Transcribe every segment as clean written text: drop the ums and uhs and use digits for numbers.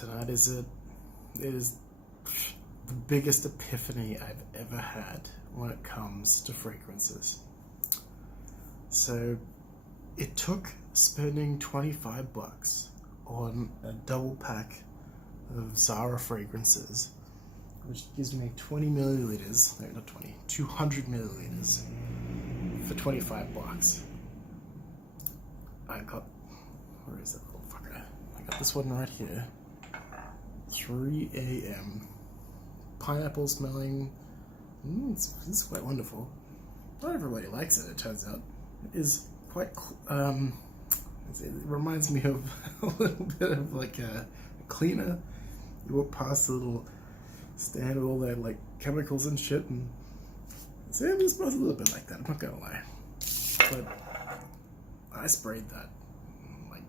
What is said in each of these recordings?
tonight it is the biggest epiphany I've ever had when it comes to fragrances. So it took spending $25 on a double pack of Zara fragrances, which gives me 20 milliliters, no, not 20, 200 milliliters for $25. Where is that little fucker? I got this one right here. 3 a.m. Pineapple smelling. This is quite wonderful. Not everybody likes it, it turns out. It is quite, it reminds me of a little bit of like a cleaner. You walk past the little stand with all their like chemicals and shit, and so it smells a little bit like that, I'm not gonna lie. But I sprayed that like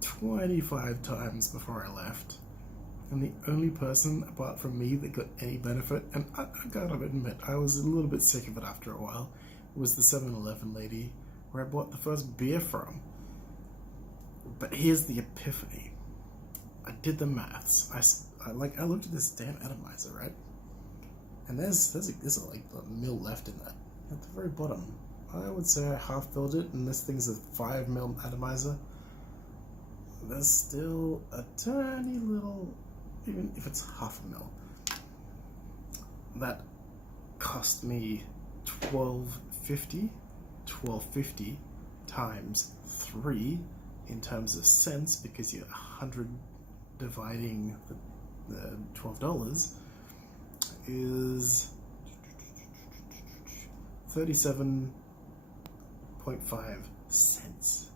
25 times before I left. And the only person apart from me that got any benefit, and I gotta admit, I was a little bit sick of it after a while, was the 7-Eleven lady where I bought the first beer from. But here's the epiphany. I did the maths. I looked at this damn atomizer, right? And there's like a mil left in that. At the very bottom, I would say I half filled it, and this thing's a 5 mil atomizer. There's still a tiny little, even if it's half a mil, that cost me $12.50 times 3 in terms of cents, because you're 100 dividing the $12 is 37.5 cents.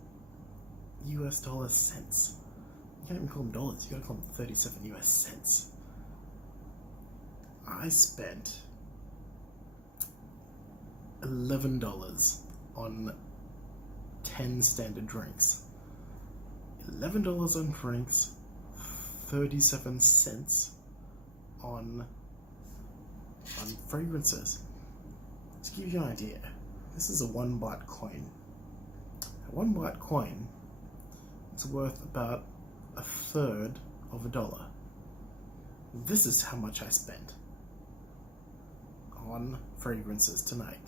US dollar cents. You can't even call them dollars, you gotta call them 37 US cents. I spent $11 on 10 standard drinks. $11 on drinks, 37 cents on fragrances. To give you an idea, this is a 1 baht coin. A 1 baht coin is worth about a third of a dollar. This is how much I spent on fragrances tonight,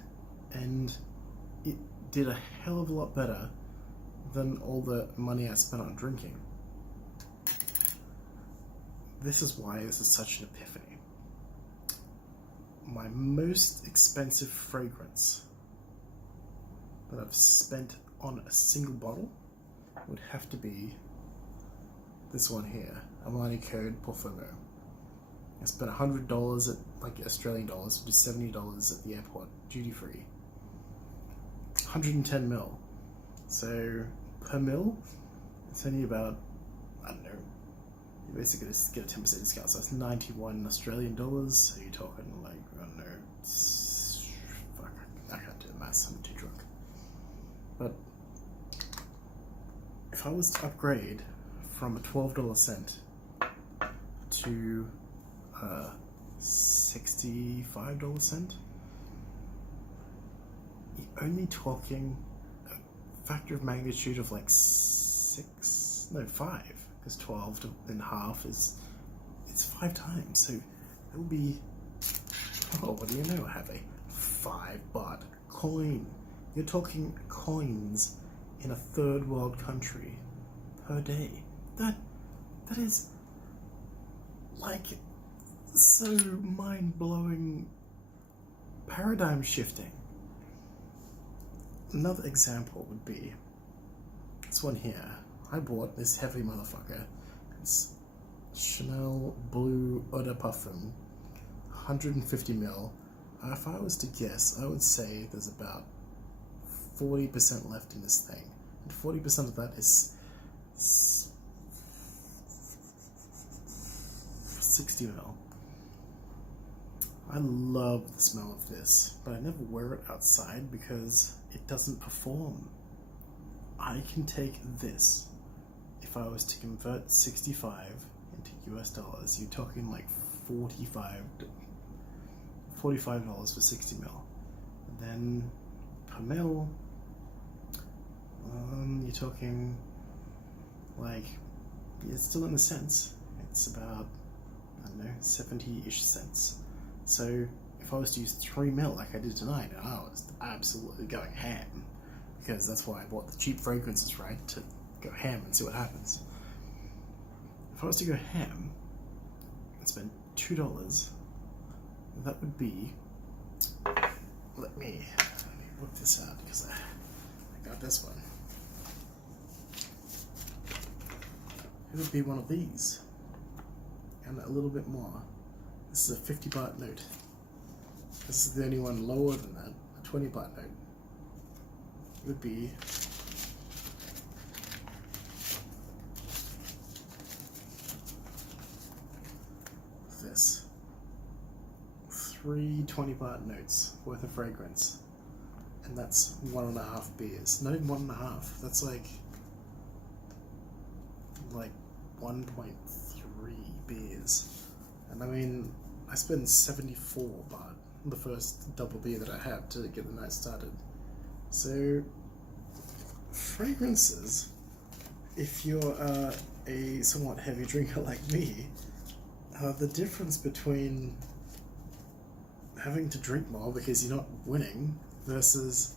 and it did a hell of a lot better than all the money I spent on drinking. This is why this is such an epiphany. My most expensive fragrance that I've spent on a single bottle would have to be this one here, Armani Code Parfumo. I spent $100 at, like Australian dollars, which is $70 at the airport, duty free. 110 mil. So per mil, it's only about, I don't know, you basically just get a 10% discount, so it's 91 Australian dollars, so you're talking like, I don't know, fuck, I can't do the maths, I'm too drunk. But if I was to upgrade from a $12 cent to a $65 cent, you're only talking a factor of magnitude of like 5, because 12 and half it's 5 times, so it will be, oh, what do you know, I have a 5 baht coin. You're talking coins in a third world country per day. That is like so mind-blowing, paradigm shifting. Another example would be this one here. I bought this heavy motherfucker. It's Chanel Blue Eau de Parfum, 150 ml. If I was to guess, I would say there's about 40% left in this thing. And 40% of that is 60 ml. I love the smell of this, but I never wear it outside because it doesn't perform. I can take this. If I was to convert 65 into US dollars, you're talking like $45 for 60 ml. And then per mil, you're talking like, it's still in the cents. it's about, I don't know, 70-ish cents. So if I was to use 3 mil like I did tonight, I was absolutely going ham. Because that's why I bought the cheap fragrances, right? To go ham and see what happens. If I was to go ham and spend $2, that would be, let me work this out because I got this one. It would be one of these and a little bit more. This is a 50 baht note. This is the only one lower than that, a 20 baht note. It would be this. 3 20 baht notes worth of fragrance. And that's 1.5 beers. Not even 1.5. That's like 1.3 beers. And I mean, I spent 74 baht the first double beer that I had to get the night started. So, fragrances, if you're a somewhat heavy drinker like me, the difference between having to drink more because you're not winning versus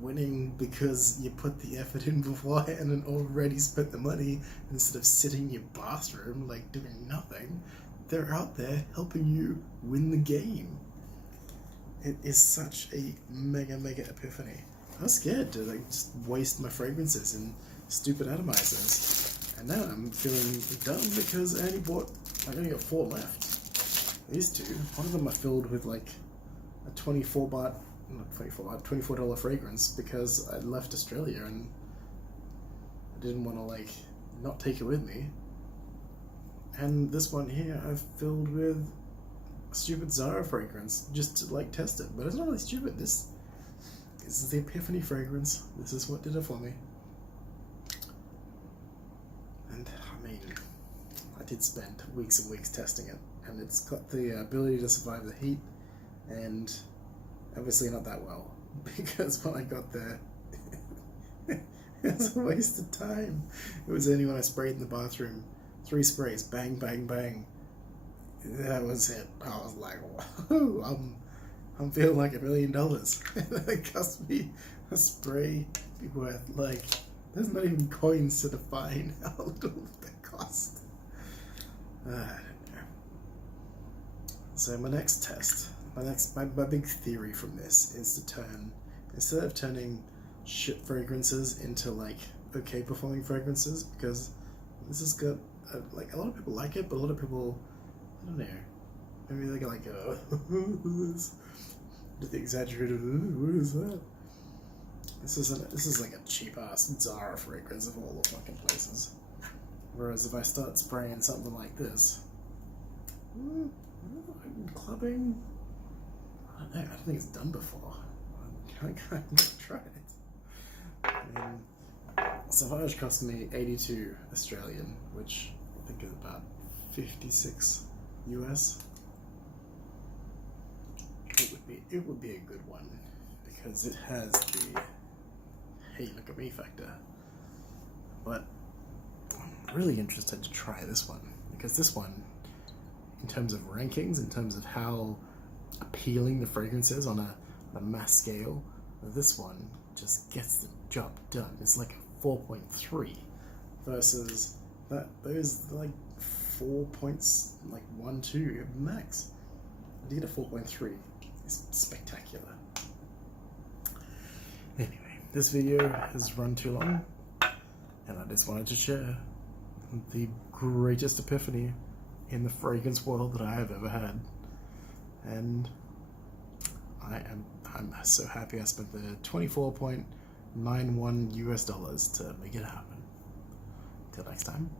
winning because you put the effort in beforehand and already spent the money instead of sitting in your bathroom like doing nothing, they're out there helping you win the game. It is such a mega epiphany. I was scared to just waste my fragrances in stupid atomizers, and now I'm feeling dumb because I only got 4 left. These two, one of them are filled with like a $24 fragrance because I left Australia and I didn't want to not take it with me. And this one here I've filled with stupid Zara fragrance just to test it, but it's not really stupid. This is the epiphany fragrance. This is what did it for me. And I mean, I did spend weeks and weeks testing it, and it's got the ability to survive the heat, and obviously not that well, because when I got there, it was a waste of time. It was only when I sprayed in the bathroom, 3 sprays, bang, bang, bang. That was it. I was like, whoa, I'm feeling like $1 million. It cost me a spray worth there's not even coins to define how little that cost. I don't know. So my next test, my big theory from this is to turn, instead of turning shit fragrances into okay performing fragrances, because this has got a lot of people like it, but a lot of people, I don't know, maybe they go the exaggerated, what is that? This is like a cheap ass Zara fragrance of all the fucking places. Whereas if I start spraying something like this, clubbing, I don't know, I don't think it's done before. I can't try it. I mean, Sauvage cost me 82 Australian, which I think is about 56 US. It would be a good one because it has the hey look at me factor. But I'm really interested to try this one because this one, in terms of rankings, in terms of how appealing the fragrance is on a mass scale, this one just gets the job done. It's like a 4.3 versus those 4 points, 1, 2 max. I did a 4.3. It's spectacular. Anyway, this video has run too long, and I just wanted to share the greatest epiphany in the fragrance world that I have ever had. And I'm so happy I spent the $24.91 US to make it happen. Till next time.